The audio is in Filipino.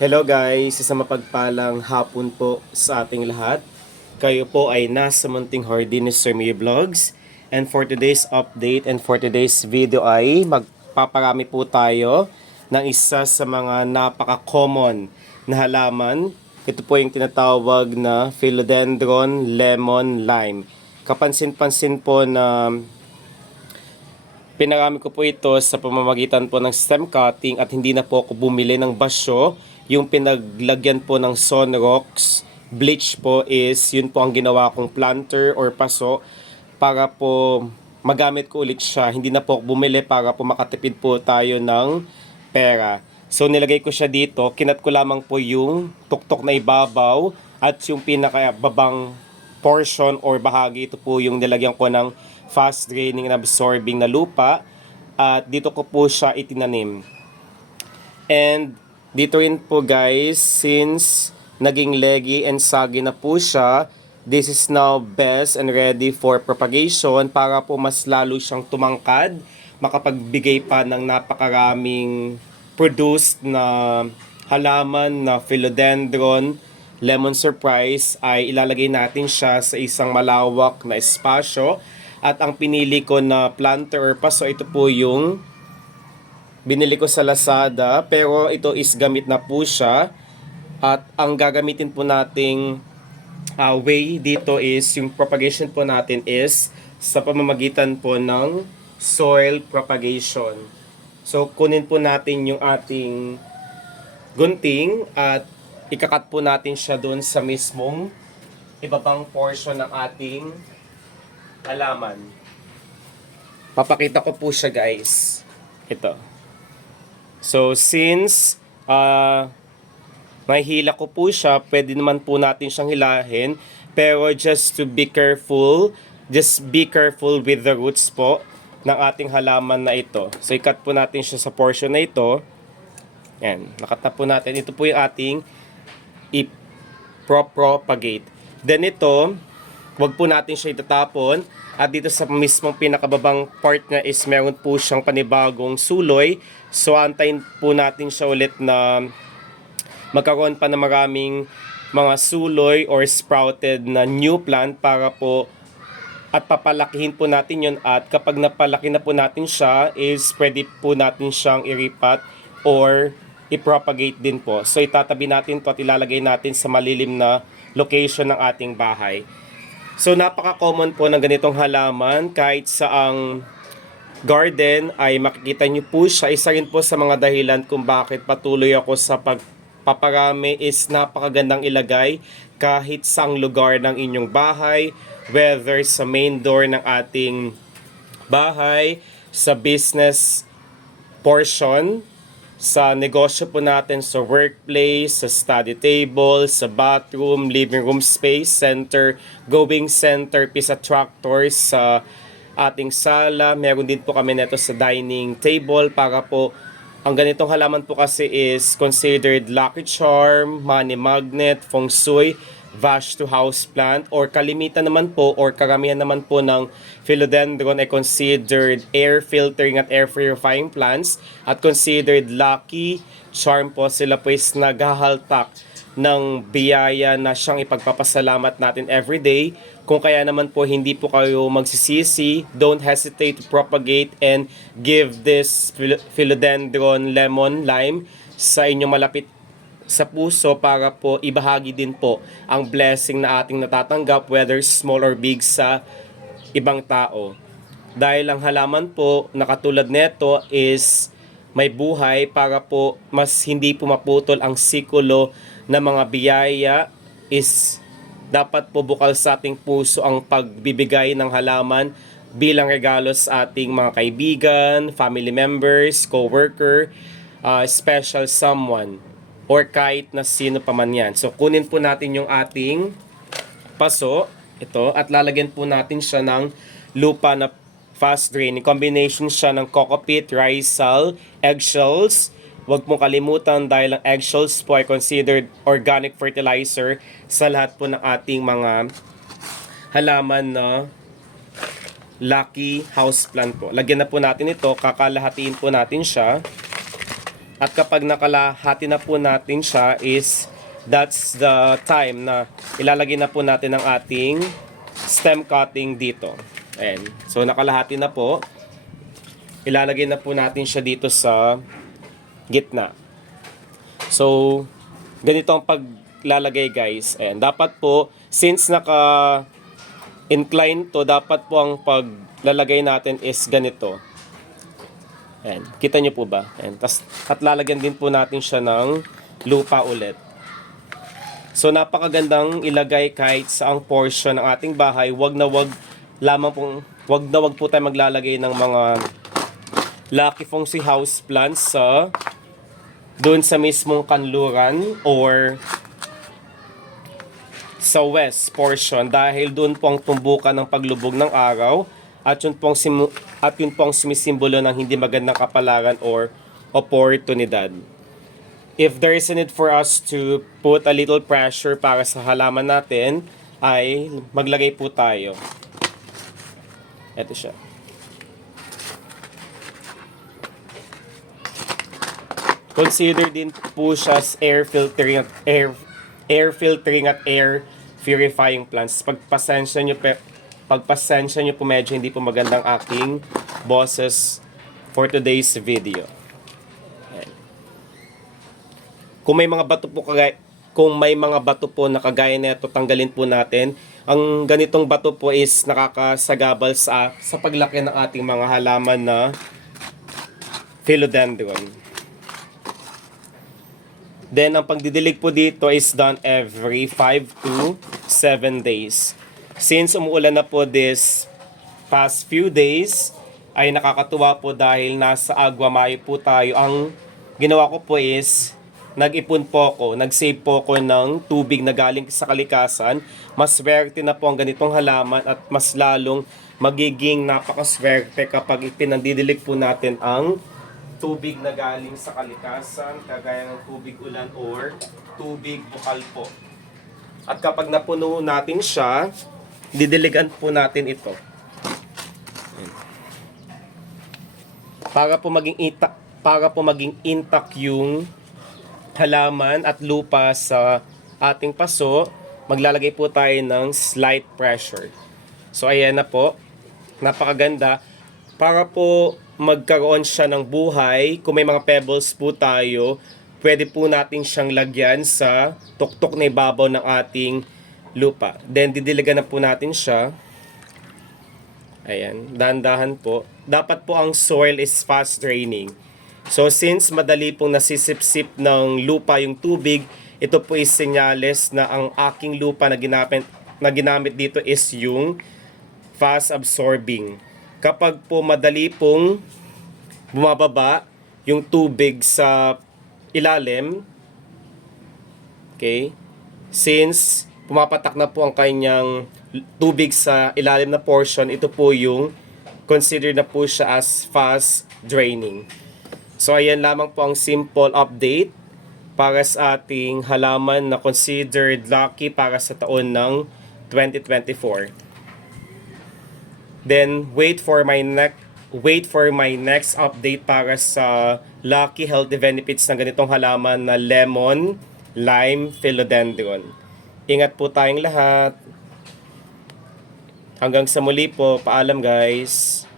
Hello guys, isang mapagpalang hapon po sa ating lahat. Kayo po ay nasa Munting Hardin ni Sir May Vlogs. And for today's update and for today's video ay magpaparami po tayo ng isa sa mga napaka-common na halaman. Ito po yung tinatawag na Philodendron Lemon Lime. Kapansin-pansin po na pinarami ko po ito sa pamamagitan po ng stem cutting at hindi na po ako bumili ng basyo. Yung pinaglagyan po ng Sonrox bleach po is yun po ang ginawa kong planter or paso para po magamit ko ulit siya. Hindi na po ako bumili para po makatipid po tayo ng pera. So nilagay ko siya dito, kinat ko lamang po yung tuktok na ibabaw at yung pinakababang portion or bahagi, ito po yung nilagyan ko ng fast draining and absorbing na lupa at dito ko po siya itinanim. And dito rin po guys, since naging leggy and saggy na po siya, this is now best and ready for propagation para po mas lalo siyang tumangkad, makapagbigay pa ng napakaraming produced na halaman na Philodendron Lemon Surprise. Ay ilalagay natin siya sa isang malawak na espasyo at ang pinili ko na planter or paso, ito po yung binili ko sa Lazada, pero ito is gamit na po siya. At ang gagamitin po nating way dito is, yung propagation po natin is sa pamamagitan po ng soil propagation. So kunin po natin yung ating gunting at ikakat po natin siya doon sa mismong ibabang portion ng ating halaman. Papakita ko po siya guys. Ito. So since may hila ko po siya, pwede naman po natin siyang hilahin. Pero just be careful with the roots po ng ating halaman na ito. So i-cut po natin siya sa portion na ito. Yan, nakatap po natin. Ito po yung ating i-propagate. Then ito, wag po natin siya itatapon. At dito sa mismong pinakababang part niya is meron po siyang panibagong suloy. So antayin po natin siya ulit na magkaroon pa ng maraming mga suloy or sprouted na new plant para po at papalakihin po natin yun. At kapag napalaki na po natin siya is pwede po natin siyang iripat or i-propagate din po. So itatabi natin to at ilalagay natin sa malilim na location ng ating bahay. So napaka-common po ng ganitong halaman, kahit sa ang garden ay makikita nyo po siya. Isa rin po sa mga dahilan kung bakit patuloy ako sa pagpaparami is napakagandang ilagay kahit saang lugar ng inyong bahay, whether sa main door ng ating bahay, sa business portion, sa negosyo po natin, sa workplace, sa study table, sa bathroom, living room space, center, going center, piece attractors, sa ating sala. Meron din po kami neto sa dining table para po, ang ganitong halaman po kasi is considered lucky charm, money magnet, feng shui, vash to house plant, or kalimitan naman po or karamihan naman po ng philodendron ay considered air filtering at air purifying plants at considered lucky charm po. Sila po is naghahaltak ng biyaya na siyang ipagpapasalamat natin everyday. Kung kaya naman po hindi po kayo magsisisi, don't hesitate to propagate and give this philodendron lemon lime sa inyong malapit sa puso para po ibahagi din po ang blessing na ating natatanggap, whether small or big, sa ibang tao. Dahil ang halaman po na katulad nito is may buhay para po mas hindi po maputol ang sikulo ng mga biyaya, is dapat po bukal sa ating puso ang pagbibigay ng halaman bilang regalo sa ating mga kaibigan, family members, co-worker, special someone, or kahit na sino pa man yan. So kunin po natin yung ating paso, ito, at lalagyan po natin siya ng lupa na fast draining. Combination siya ng coco-peat, risal, eggshells. Huwag mong kalimutan dahil ang eggshells po ay considered organic fertilizer sa lahat po ng ating mga halaman na lucky houseplant po. Lagyan na po natin ito, kakalahatiin po natin siya. At kapag nakalahati na po natin siya is that's the time na ilalagay na po natin ang ating stem cutting dito. Ayan. So nakalahati na po. Ilalagay na po natin siya dito sa gitna. So ganito ang paglalagay guys. Ayan. Dapat po, since naka-incline to, dapat po ang paglalagay natin is ganito. Ayan. Kita nyo po ba? Ayan. At lalagyan din po natin siya ng lupa ulit. So napakagandang ilagay kahit sa ang portion ng ating bahay. Wag na wag po tayo maglalagay ng mga Lucky Feng Shui house plants sa doon sa mismong kanluran or sa west portion dahil doon po ang tumbukan ng paglubog ng araw at yun pong sumisimbolo ng hindi magandang kapalaran or oportunidad. If there is a need for us to put a little pressure para sa halaman natin, ay maglagay po tayo. Ito siya. Consider din po siya as air filtering at air purifying plants. Pagpasensya nyo po medyo hindi po magandang aking boses for today's video. Ayan. Kung may mga bato po na kagaya nito, tanggalin po natin. Ang ganitong bato po is nakakasagabal sa paglaki ng ating mga halaman na philodendron. Then, ang pagdidilig po dito is done every 5 to 7 days. Since umuulan na po this past few days, ay nakakatuwa po dahil nasa Aguamay po tayo. Ang ginawa ko po is, nag-ipon po ako, nag-save po ako ng tubig na galing sa kalikasan. Mas swerte na po ang ganitong halaman at mas lalong magiging napakaswerte kapag ipinandidilig po natin ang tubig na galing sa kalikasan, kagaya ng tubig ulan or tubig bukal po. At kapag napuno natin siya, didiligan po natin ito. Para po maging intact yung halaman at lupa sa ating paso, maglalagay po tayo ng slight pressure. So ayan na po, napakaganda. Para po magkaroon siya ng buhay, kung may mga pebbles po tayo, pwede po natin siyang lagyan sa tuktok na ibabaw ng ating lupa. Then didiligan na po natin siya. Ayan, dahan-dahan po. Dapat po ang soil is fast draining. So since madali pong nasisip-sip ng lupa yung tubig, ito po is senyales na ang aking lupa na ginamit dito is yung fast absorbing. Kapag po madali pong bumababa yung tubig sa ilalim, okay, since pumapatak na po ang kanyang tubig sa ilalim na portion, ito po yung considered na po siya as fast draining. So ayan lamang po ang simple update para sa ating halaman na considered lucky para sa taon ng 2024. Then wait for my next update para sa lucky healthy benefits ng ganitong halaman na lemon lime philodendron. Ingat po tayong lahat. Hanggang sa muli po. Paalam guys.